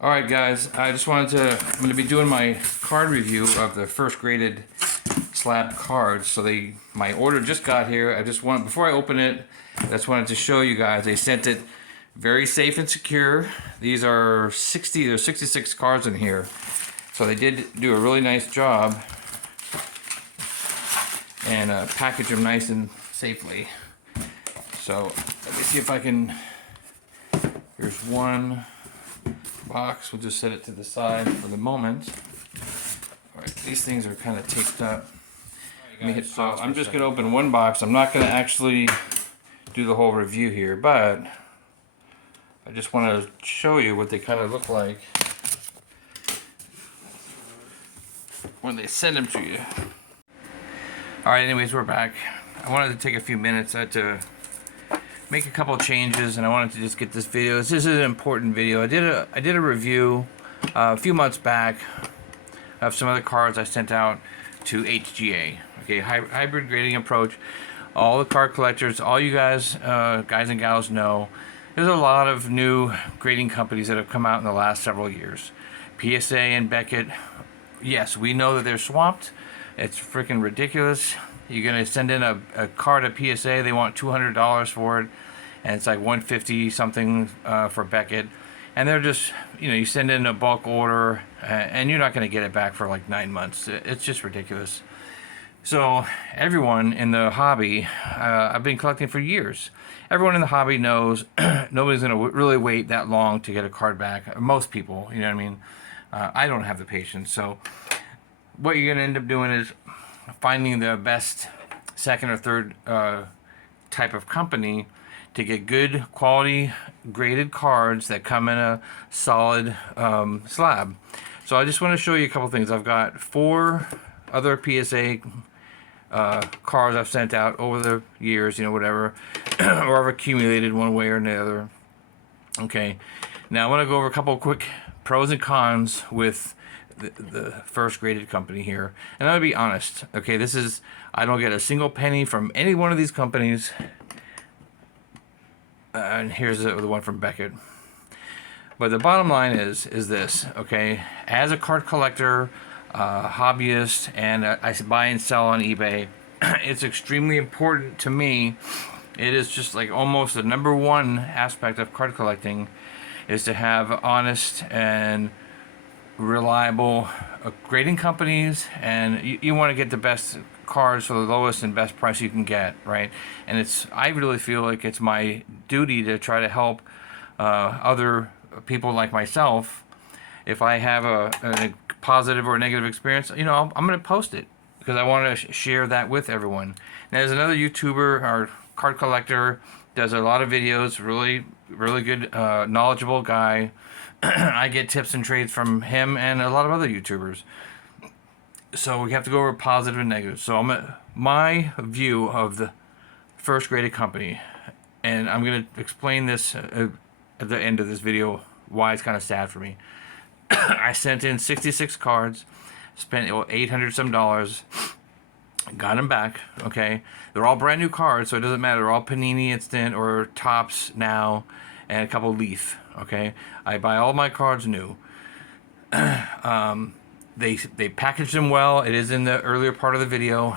Alright guys, I'm going to be doing my card review of the first graded slab cards. So my order just got here. Before I open it, I just wanted to show you guys, they sent it very safe and secure. These are 66 cards in here. So they did do a really nice job and package them nice and safely. So let me see if I can, here's one box. We'll just set it to the side for the moment. Alright, these things are kind of taped up. So I'm just going to open one box. I'm not going to actually do the whole review here, but I just want to show you what they kind of look like when they send them to you. Alright, anyways, we're back. I wanted to take a few minutes to make a couple changes, and I wanted to just get this video. This is an important video. I did a review a few months back of some other cards I sent out to HGA. Okay, hybrid grading approach. All the card collectors, all you guys and gals know, there's a lot of new grading companies that have come out in the last several years. PSA and Beckett, yes, we know that they're swamped. It's freaking ridiculous. You're gonna send in a card at PSA, they want $200 for it, and it's like $150 something for Beckett. And they're just, you send in a bulk order, and you're not gonna get it back for like 9 months. It's just ridiculous. So everyone in the hobby, I've been collecting for years. Everyone in the hobby knows nobody's gonna really wait that long to get a card back. Most people, you know what I mean? I don't have the patience. So what you're gonna end up doing is finding the best second or third type of company to get good quality graded cards that come in a solid slab. So I just want to show you a couple things. I've got 4 other PSA cards I've sent out over the years, whatever, or I've accumulated one way or another. Okay, now I want to go over a couple of quick pros and cons with the first graded company here, and I'll be honest. Okay, I don't get a single penny from any one of these companies, and here's the one from Beckett. But the bottom line is this. Okay, as a card collector, hobbyist, and I buy and sell on eBay, it's extremely important to me. It is just like almost the #1 aspect of card collecting is to have honest and reliable grading companies, and you want to get the best cards for the lowest and best price you can get, right? And I really feel like it's my duty to try to help other people like myself. If I have a positive or a negative experience, I'm going to post it because I want to share that with everyone. Now, there's another YouTuber or card collector, does a lot of videos, really good, knowledgeable guy. I get tips and trades from him and a lot of other YouTubers. So we have to go over positive and negative. So my view of the first graded company, and I'm going to explain this at the end of this video, why it's kind of sad for me. I sent in 66 cards, spent $800 some, got them back. Okay, they're all brand new cards, so it doesn't matter. They're all Panini Instant or Tops Now, and a couple Leaf. Okay, I buy all my cards new. They packaged them well. It is in the earlier part of the video.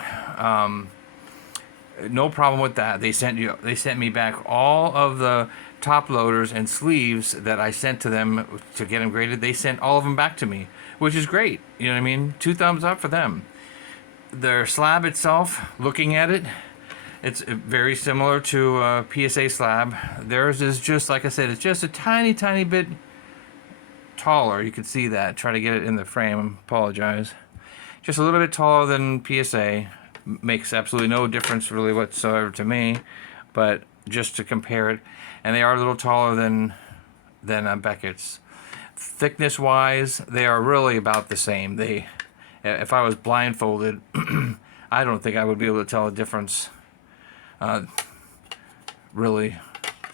No problem with that. They sent me back all of the top loaders and sleeves that I sent to them to get them graded. They sent all of them back to me, which is great. You know what I mean? 2 thumbs up for them. Their slab itself, looking at it, it's very similar to a PSA slab. Theirs is just, like I said, it's just a tiny bit taller. You can see that. Try to get it in the frame. Apologize. Just a little bit taller than PSA. Makes absolutely no difference really whatsoever to me, but just to compare it. And they are a little taller than Beckett's. Thickness wise, they are really about the same. If I was blindfolded, I don't think I would be able to tell a difference really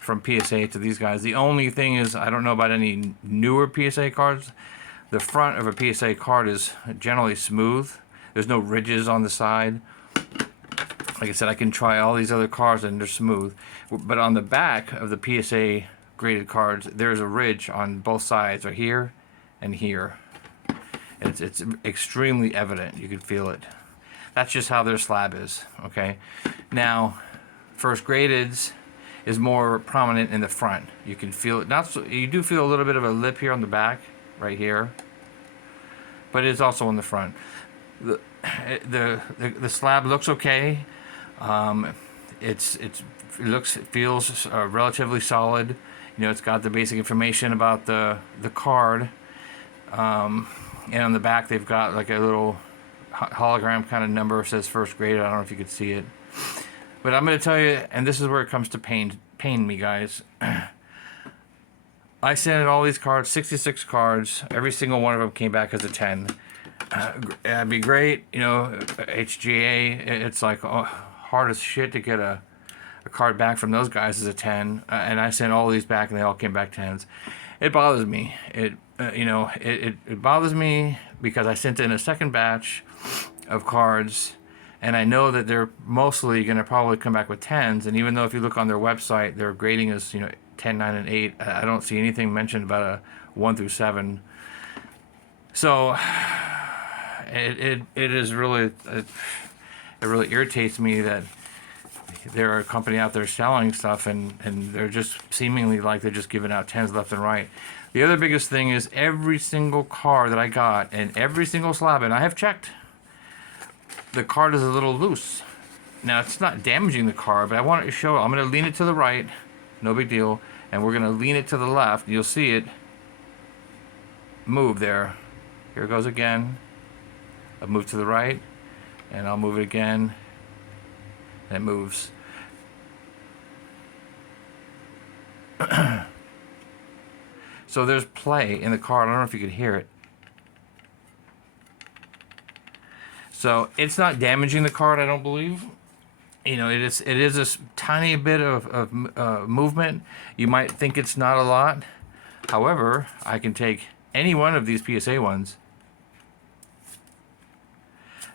from PSA to these guys. The only thing is, I don't know about any newer PSA cards. The front of a PSA card is generally smooth. There's no ridges on the side. Like I said, I can try all these other cards and they're smooth. But on the back of the PSA graded cards, there's a ridge on both sides, right here and here. It's extremely evident. You can feel it. That's just how their slab is. Okay. Now, first graded's is more prominent in the front. You can feel it. Not so, you do feel a little bit of a lip here on the back, right here, but it's also in the front. The slab looks okay. It feels relatively solid. You know, it's got the basic information about the card, and on the back they've got like a little hologram kind of number, says first grade. I don't know if you could see it, but I'm going to tell you, and this is where it comes to pain me, guys. I sent in all these cards, 66 cards. Every single one of them came back as a 10. That'd be great, you know. HGA, it's like hard as shit to get a card back from those guys as a 10. And I sent all these back, and they all came back 10s. It bothers me. It bothers me because I sent in a second batch of cards, and I know that they're mostly going to probably come back with 10s. And even though if you look on their website, their grading is 10, 9, and 8. I don't see anything mentioned about a 1 through 7. So it is really it really irritates me that there are a company out there selling stuff and they're just seemingly like they're just giving out 10s left and right. The other biggest thing is every single card that I got and every single slab, and I have checked, the card is a little loose. Now it's not damaging the card, but I want to show it. I'm going to lean it to the right, no big deal, and we're going to lean it to the left. You'll see it move there. Here it goes again. I'll move to the right, and I'll move it again, and it moves. So there's play in the card. I don't know if you could hear it. So it's not damaging the card, I don't believe. It is a tiny bit of movement. You might think it's not a lot. However, I can take any one of these PSA ones,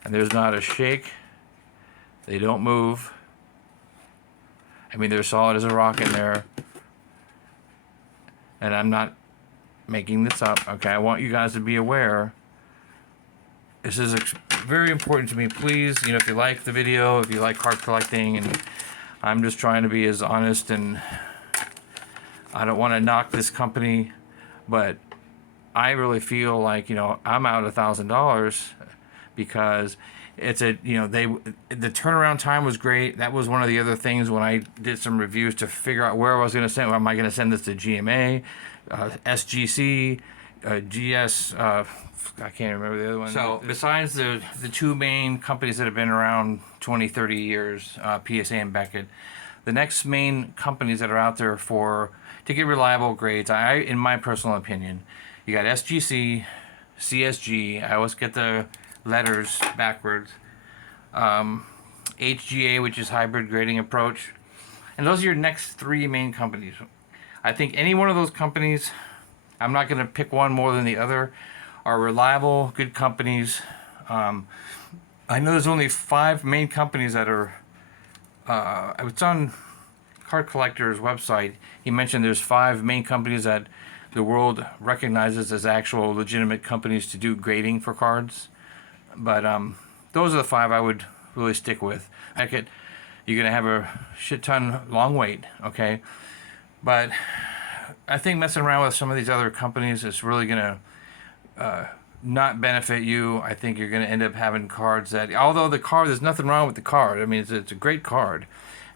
and there's not a shake. They don't move. I mean, they're solid as a rock in there. And I'm not making this up, okay? I want you guys to be aware. This is very important to me. Please, if you like the video, if you like card collecting, and I'm just trying to be as honest, and I don't want to knock this company, but I really feel like, I'm out $1,000 because it's the turnaround time was great. That was one of the other things when I did some reviews to figure out where I was going to send. Am I going to send this to GMA, SGC, GS? I can't remember the other one. So besides the two main companies that have been around 20, 30 years, PSA and Beckett, the next main companies that are out there to get reliable grades, in my personal opinion, you got SGC, CSG. I always get the letters backwards. HGA, which is hybrid grading approach, and those are your next three main companies. I think any one of those companies, I'm not going to pick one more than the other, are reliable, good companies. I know there's only 5 main companies that are. It's on Card Collector's website. He mentioned there's 5 main companies that the world recognizes as actual legitimate companies to do grading for cards. But those are the 5 I would really stick with. You're going to have a shit ton long wait, okay? But I think messing around with some of these other companies is really going to not benefit you. I think you're going to end up having cards that, although there's nothing wrong with the card. I mean, it's a great card.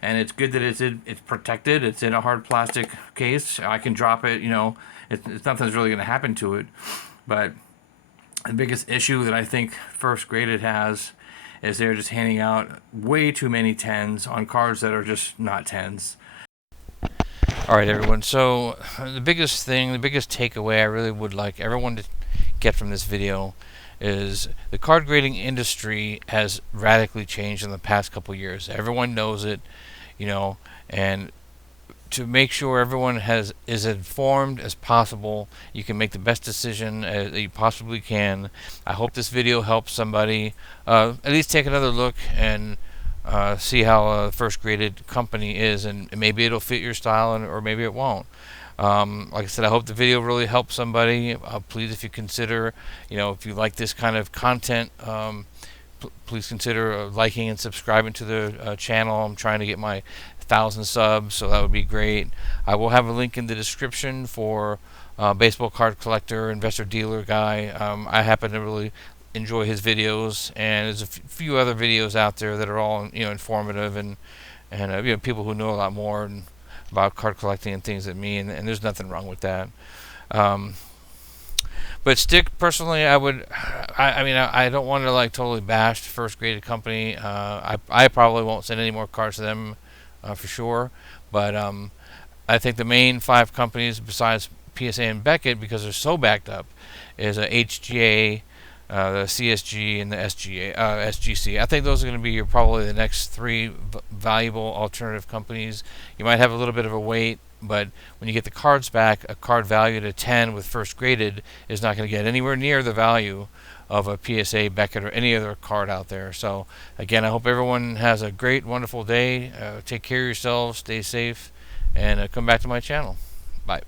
And it's good that it's protected. It's in a hard plastic case. I can drop it, nothing's really going to happen to it. But the biggest issue that I think First Graded has is they're just handing out way too many 10s on cards that are just not 10s. Alright everyone, so the biggest takeaway I really would like everyone to get from this video is the card grading industry has radically changed in the past couple years. Everyone knows it, and to make sure everyone is informed as possible, you can make the best decision that you possibly can. I hope this video helps somebody at least take another look and see how a First Graded company is, and maybe it'll fit your style, or maybe it won't. Like I said, I hope the video really helped somebody. Please, if you consider, if you like this kind of content, please consider liking and subscribing to the channel. I'm trying to get my 1,000 subs, so that would be great. I will have a link in the description for baseball card collector, investor dealer guy. I happen to really enjoy his videos, and there's a few other videos out there that are all informative and people who know a lot more about card collecting and things than me, and there's nothing wrong with that. But Stick, personally, I don't want to like totally bash the First Graded Company. I probably won't send any more cards to them for sure. But I think the main 5 companies besides PSA and Beckett, because they're so backed up, is HGA, the CSG, and the SGC. I think those are going to be probably the next 3 valuable alternative companies. You might have a little bit of a wait, but when you get the cards back, a card valued at 10 with First Graded is not going to get anywhere near the value of a PSA, Beckett, or any other card out there. So again, I hope everyone has a great, wonderful day. Take care of yourselves, stay safe, and come back to my channel. Bye.